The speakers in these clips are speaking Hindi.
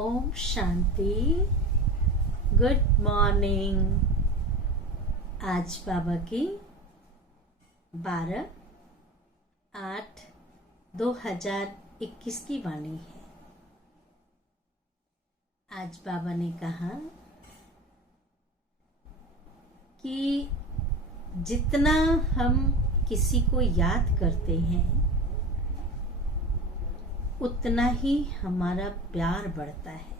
ओम शांति। Good morning. आज बाबा की 12/8/2021 की वाणी है। आज बाबा ने कहा कि जितना हम किसी को याद करते हैं उतना ही हमारा प्यार बढ़ता है।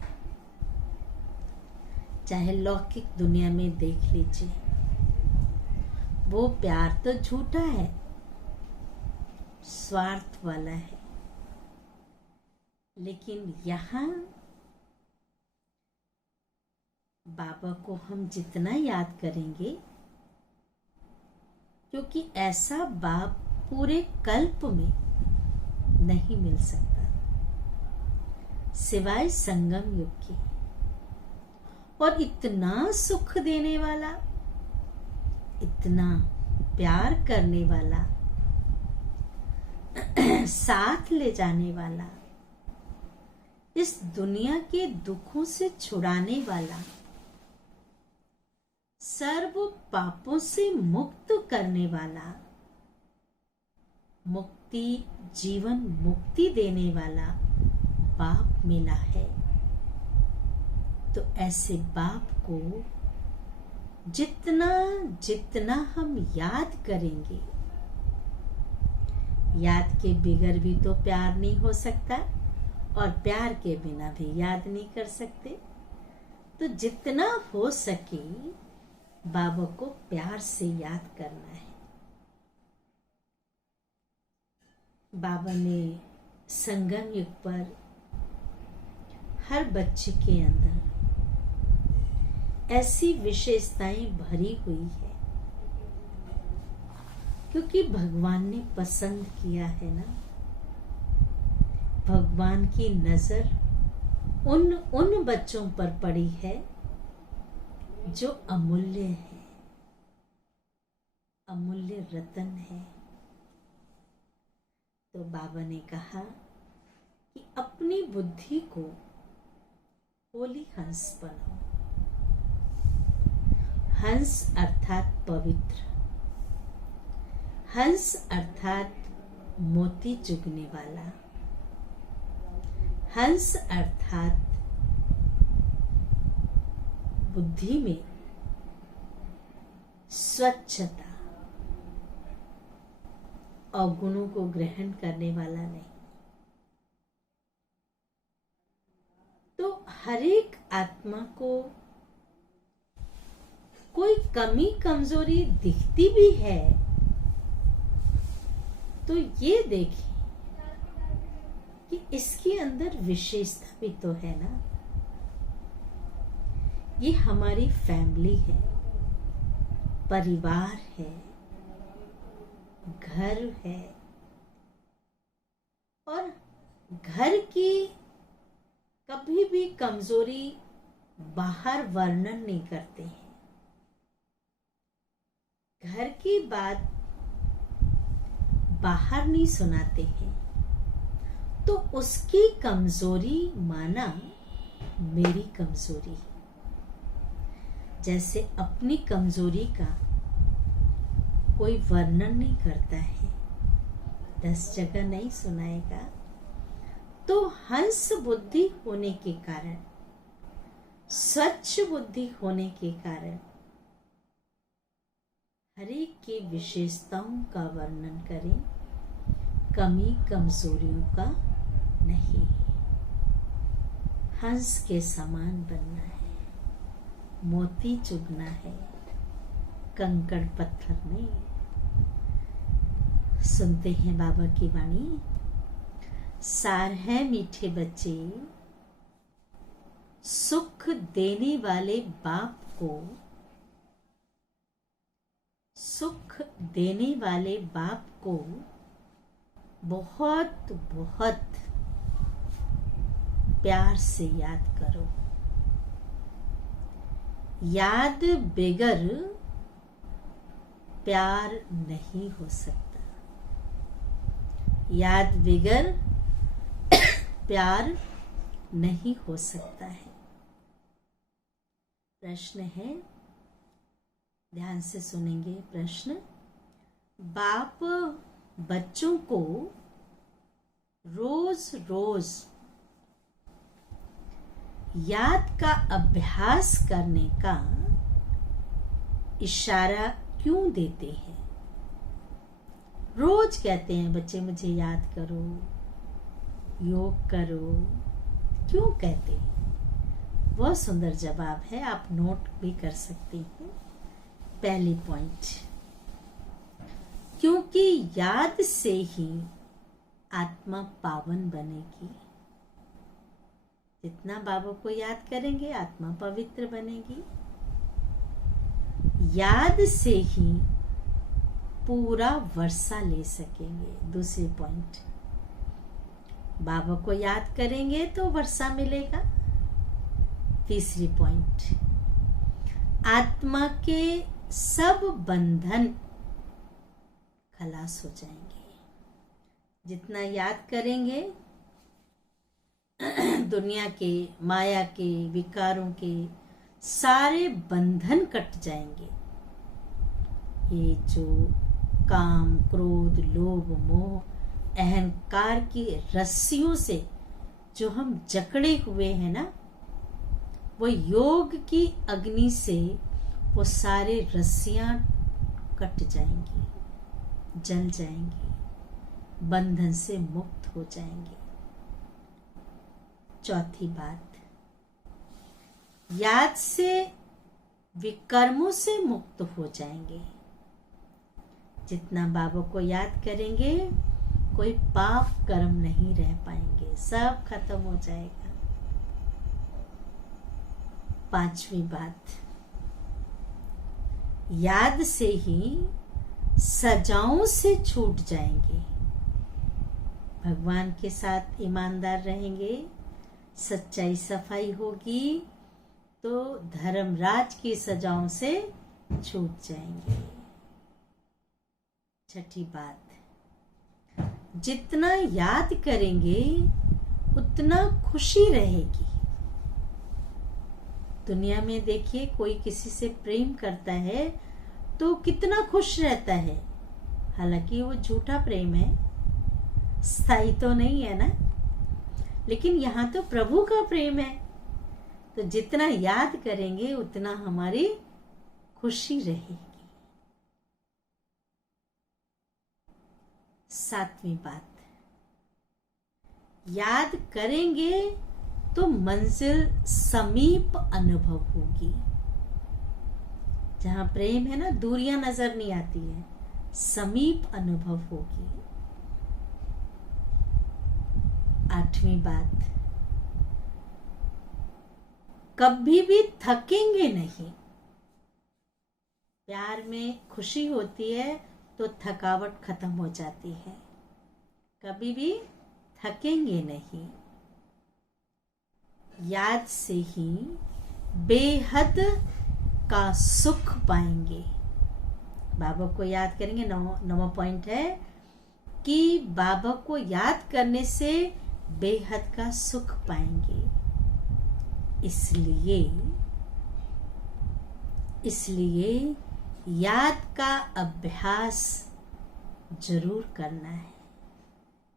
चाहे लौकिक दुनिया में देख लीजिए, वो प्यार तो झूठा है, स्वार्थ वाला है। लेकिन यहाँ बाबा को हम जितना याद करेंगे, क्योंकि ऐसा बाप पूरे कल्प में नहीं मिल सकता सिवाय संगम युग के। और इतना सुख देने वाला, इतना प्यार करने वाला, साथ ले जाने वाला, इस दुनिया के दुखों से छुड़ाने वाला, सर्व पापों से मुक्त करने वाला, मुक्ति जीवन मुक्ति देने वाला बाप मिला है। तो ऐसे बाप को जितना जितना हम याद करेंगे, याद के बिगर भी तो प्यार नहीं हो सकता, और प्यार के बिना भी याद नहीं कर सकते। तो जितना हो सके बाबा को प्यार से याद करना है। बाबा ने संगम युग पर हर बच्चे के अंदर ऐसी विशेषताएं भरी हुई है, क्योंकि भगवान ने पसंद किया है ना। भगवान की नजर उन बच्चों पर पड़ी है जो अमूल्य है, अमूल्य रतन है। तो बाबा ने कहा कि अपनी बुद्धि को होली हंस बनाओ। हंस अर्थात पवित्र, हंस अर्थात मोती चुगने वाला, हंस अर्थात बुद्धि में स्वच्छता, अवगुणों को ग्रहण करने वाला नहीं। तो हर एक आत्मा को कोई कमी कमजोरी दिखती भी है, तो ये देखें कि इसके अंदर विशेषता भी तो है ना। ये हमारी फैमिली है, परिवार है, घर है, और घर की कभी भी कमजोरी बाहर वर्णन नहीं करते हैं। घर की बात बाहर नहीं सुनाते हैं, तो उसकी कमजोरी माना मेरी कमजोरी। जैसे अपनी कमजोरी का कोई वर्णन नहीं करता है, 10 जगह नहीं सुनाएगा। तो हंस बुद्धि होने के कारण, स्वच्छ बुद्धि होने के कारण हर एक की विशेषताओं का वर्णन करें, कमी कमजोरियों का नहीं। हंस के समान बनना है, मोती चुगना है, कंकड़ पत्थर नहीं। सुनते हैं बाबा की वाणी। सार है मीठे बच्चे, सुख देने वाले बाप को, सुख देने वाले बाप को बहुत बहुत प्यार से याद करो। याद बगैर प्यार नहीं हो सकता। याद बगैर प्यार नहीं हो सकता है। प्रश्न है, ध्यान से सुनेंगे प्रश्न। बाप बच्चों को रोज रोज याद का अभ्यास करने का इशारा क्यों देते हैं? रोज कहते हैं बच्चे मुझे याद करो, योग करो, क्यों कहते हैं? बहुत सुंदर जवाब है, आप नोट भी कर सकते हैं। पहली पॉइंट, क्योंकि याद से ही आत्मा पावन बनेगी। जितना बाबा को याद करेंगे आत्मा पवित्र बनेगी। याद से ही पूरा वर्षा ले सकेंगे। दूसरी पॉइंट, बाबा को याद करेंगे तो वर्षा मिलेगा। तीसरी पॉइंट, आत्मा के सब बंधन खलास हो जाएंगे। जितना याद करेंगे दुनिया के, माया के, विकारों के सारे बंधन कट जाएंगे। ये जो काम, क्रोध, लोभ, मोह, अहंकार की रस्सियों से जो हम जकड़े हुए हैं ना, वो योग की अग्नि से वो सारे रस्सियां कट जाएंगी, जल जाएंगी, बंधन से मुक्त हो जाएंगे। चौथी बात, याद से विकर्मों से मुक्त हो जाएंगे। जितना बाबा को याद करेंगे कोई पाप कर्म नहीं रह पाएंगे, सब खत्म हो जाएगा। पांचवी बात, याद से ही सजाओं से छूट जाएंगे। भगवान के साथ ईमानदार रहेंगे, सच्चाई सफाई होगी तो धर्मराज की सजाओं से छूट जाएंगे। छठी बात, जितना याद करेंगे उतना खुशी रहेगी। दुनिया में देखिए, कोई किसी से प्रेम करता है तो कितना खुश रहता है, हालांकि वो झूठा प्रेम है, स्थायी तो नहीं है ना। लेकिन यहाँ तो प्रभु का प्रेम है, तो जितना याद करेंगे उतना हमारी खुशी रहेगी। सातवीं बात, याद करेंगे तो मंजिल समीप अनुभव होगी। जहां प्रेम है ना, दूरियां नजर नहीं आती है, समीप अनुभव होगी। आठवीं बात, कभी भी थकेंगे नहीं। प्यार में खुशी होती है तो थकावट खत्म हो जाती है, कभी भी थकेंगे नहीं। याद से ही बेहद का सुख पाएंगे। बाबा को याद करेंगे, नवा पॉइंट है कि बाबा को याद करने से बेहद का सुख पाएंगे। इसलिए याद का अभ्यास जरूर करना है।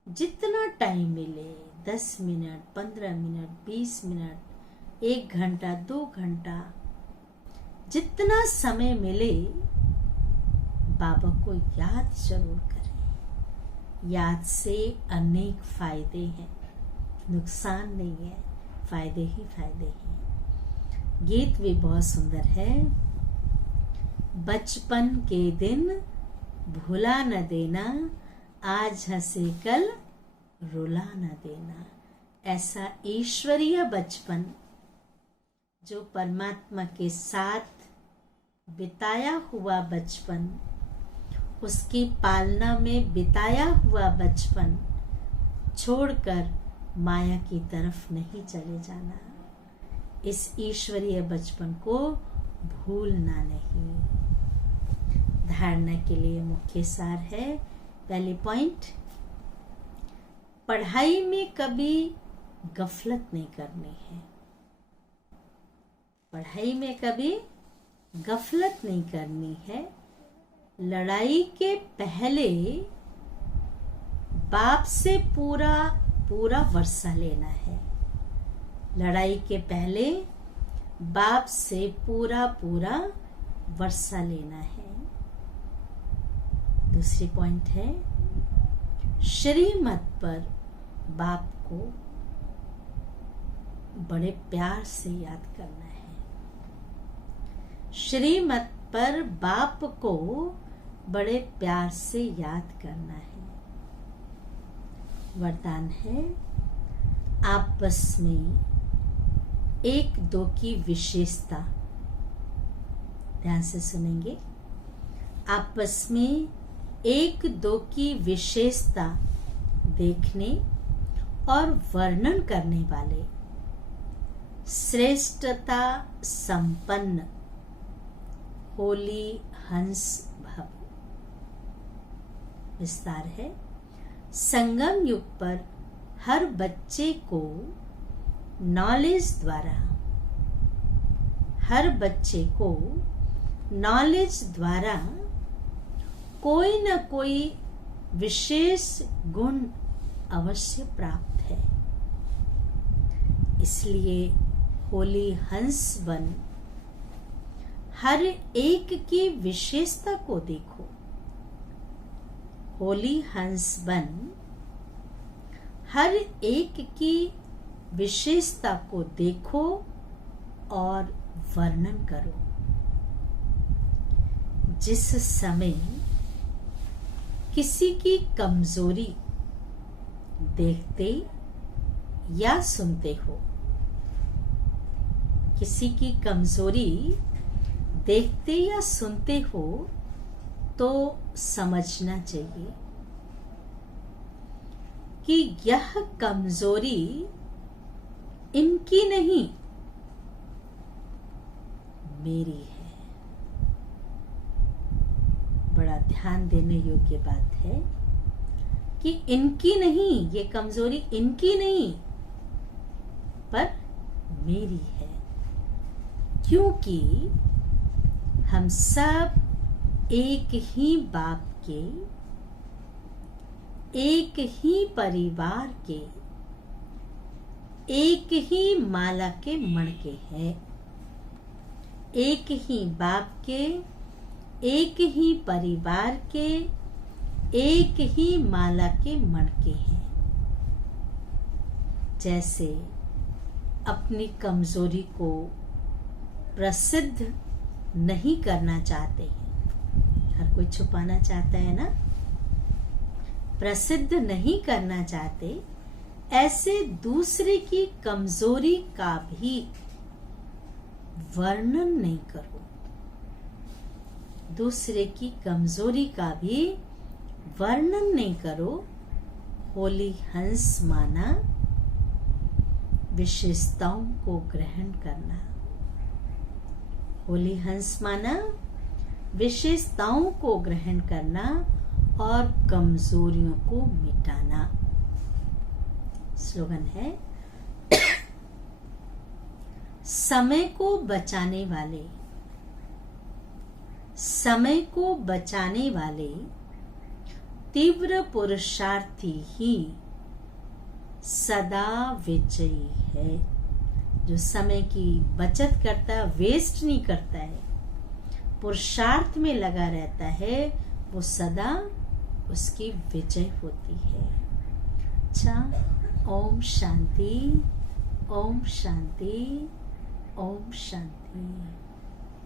जितना टाइम मिले, 10 मिनट, 15 मिनट, 20 मिनट, 1 घंटा, 2 घंटा, जितना समय मिले बाबा को याद जरूर करें। याद से अनेक फायदे हैं, नुकसान नहीं है, फायदे ही फायदे हैं। गीत भी बहुत सुंदर है, बचपन के दिन भुला न देना, आज हंसे कल रुला न देना। ऐसा ईश्वरीय बचपन जो परमात्मा के साथ बिताया हुआ बचपन, उसकी पालना में बिताया हुआ बचपन छोड़कर माया की तरफ नहीं चले जाना। इस ईश्वरीय बचपन को भूलना नहीं। धारणा के लिए मुख्य सार है, पहली पॉइंट, पढ़ाई में कभी गफलत नहीं करनी है। पढ़ाई में कभी गफलत नहीं करनी है। लड़ाई के पहले बाप से पूरा पूरा वर्षा लेना है। लड़ाई के पहले बाप से पूरा पूरा वर्षा लेना है। दूसरी पॉइंट है, श्रीमत पर बाप को बड़े प्यार से याद करना है। श्रीमत पर बाप को बड़े प्यार से याद करना है। वरदान है, आपस में एक दो की विशेषता, ध्यान से सुनेंगे, आपस में एक दो की विशेषता देखने और वर्णन करने वाले श्रेष्ठता संपन्न होली हंस भव। विस्तार है, संगम युग पर हर बच्चे को नॉलेज द्वारा, हर बच्चे को नॉलेज द्वारा कोई न कोई विशेष गुण अवश्य प्राप्त है। इसलिए होली हंस बन हर एक की विशेषता को देखो। होली हंस बन हर एक की विशेषता को देखो और वर्णन करो। जिस समय किसी की कमजोरी देखते या सुनते हो, किसी की कमजोरी देखते या सुनते हो तो समझना चाहिए कि यह कमजोरी इनकी नहीं, मेरी है। बड़ा ध्यान देने योग्य बात है कि इनकी नहीं, ये कमजोरी इनकी नहीं पर मेरी है, क्योंकि हम सब एक ही बाप के, एक ही परिवार के, एक ही माला के मणके हैं। एक ही बाप के, एक ही परिवार के, एक ही माला के मणके हैं। जैसे अपनी कमजोरी को प्रसिद्ध नहीं करना चाहते हैं, हर कोई छुपाना चाहता है ना, प्रसिद्ध नहीं करना चाहते, ऐसे दूसरे की कमजोरी का भी वर्णन नहीं करो। दूसरे की कमजोरी का भी वर्णन नहीं करो। होली हंस माना विशेषताओं को ग्रहण करना। होली हंस माना विशेषताओं को ग्रहण करना और कमजोरियों को मिटाना। स्लोगन है, समय को बचाने वाले, समय को बचाने वाले तीव्र पुरुषार्थी ही सदा विजयी है। जो समय की बचत करता है, वेस्ट नहीं करता है, पुरुषार्थ में लगा रहता है, वो सदा उसकी विजय होती है। अच्छा, ओम शांति, ओम शांति, ओम शांति।